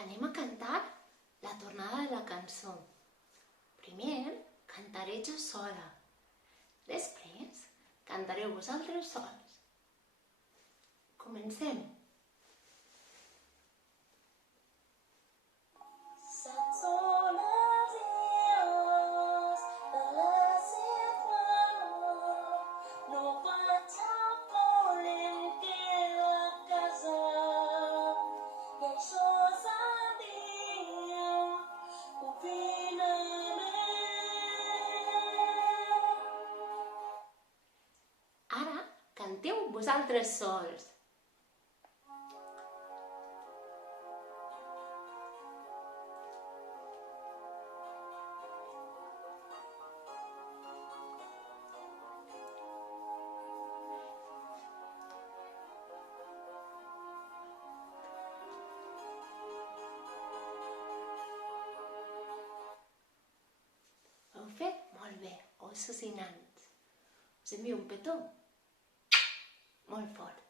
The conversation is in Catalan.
Anem a cantar la tornada de la cançó. Primer cantaré jo sola. Després cantareu vosaltres sols. Comencem. Saps on els dies de la setmana no vaig al col·le, em quedo a casa i això és el dia confinament. Ara canteu vosaltres sols. Ho heu fet molt bé, ossos i nans. Us envio un petó molt fort.